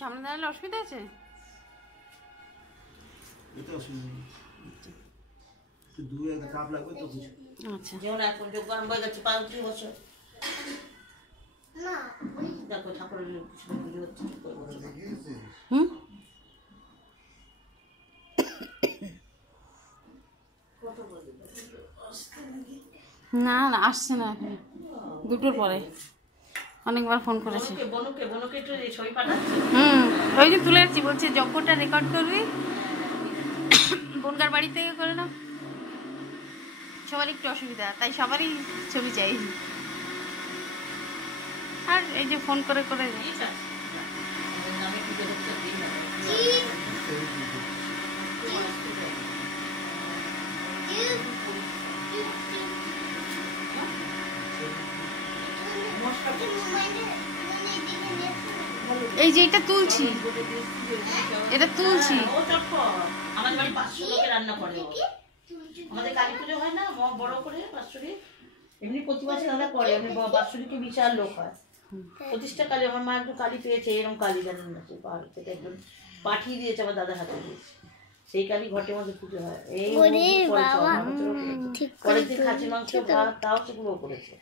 সামনে দাঁড়ালে অসুবিধা আছে? আচ্ছা না না আসছে না এখন, দুটোর পরে অনেকবার ফোন করেছে। ওই যে তুলে যাচ্ছি, বলছে যজ্ঞটা রেকর্ড করবি বনগার বাড়ি থেকে করে নাও। সবার একটু অসুবিধা, তাই সবারই ছবি চাই। আর এই যে ফোন করে করে এই যে এটা তুলছি, এটা তুলছি। আমাদের বাড়ি 500 লোকে রান্না করে। আমাদের কালী পুজো হয় না বড় করে বাৎসরি, এমনি প্রতি বছর আমরা করে, এমনি বাৎসরিকে বিশাল লোক হয়। প্রতিষ্ঠা কালী আমার মা একটু কালী পেয়েছে, এরকম কালী জানেন না পাহাড় থেকে একদম পাঠিয়ে দিয়েছে, আমার দাদার হাতে দিয়েছে। সেই কালী ঘটের মধ্যে পুজো হয়। এই পরের দিন খাসি মাংস ভাত, তাও সেগুলো করেছে।